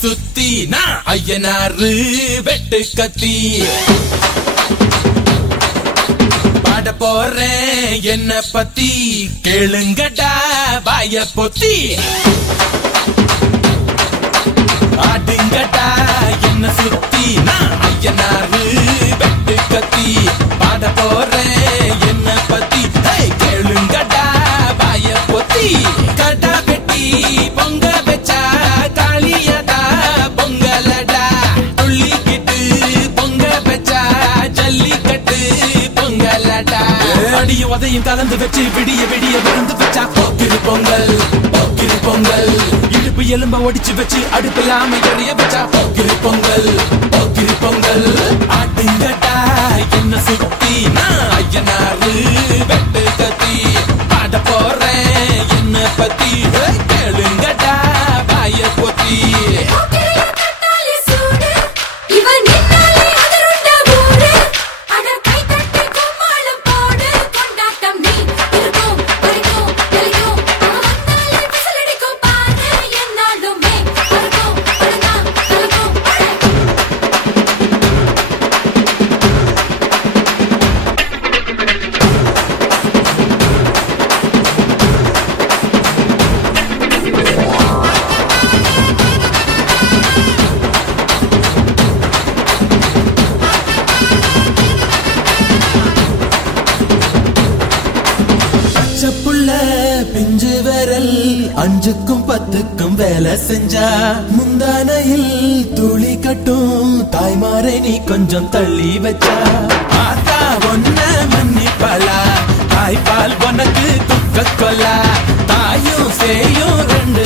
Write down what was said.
சுத்தி நான் ஐயனாரு வெட்டு கத்தி பாட போறேன் என்ன பத்தி கேளுங்கடா வாய பொத்தி ஆடுங்கடா என்ன சுத்தி நான் ஐயனாரு வெட்டு கத்தி பாட போறேன் என்ன பத்தி கேளுங்கடா வாய பொத்தி கடா வெட்டி பொங்க வச்சா காளியடா பொங்கலடா துள்ளிக்கிட்டு பொங்க வச்சா ஜல்லிக்கட்டு பொங்கலடா அடியும் உதையும் கலந்து வச்சு விடிய விடிய விருந்து வச்சா போக்கிரி பொங்கல் போக்கிரி பொங்கல் இடுப்பு எலும்ப ஒடிச்சு வச்சு அடுப்புல அமைய வச்சா போக்கிரி பொங்கல் போக்கிரி பொங்கல் ஆட்டுங்கடா என்ன சுத்தி நான் ஐயனாரு வெட்டு கத்தி பாட போறேன் என்ன பத்தி கேளுங்கடா வாய பொத்தி பிஞ்சு விரல் அஞ்சுக்கும் பத்துக்கும் வேலை செஞ்சா முந்தானையில் துளி கட்டும் தாய்மாரை நீ கொஞ்சம் தள்ளி வச்சா ஆத்தா ஒன்ன மன்னிப்பலா தாய்ப்பால் உனக்கு துக்க கொல்லா தாயும் சேயும் ரெண்டு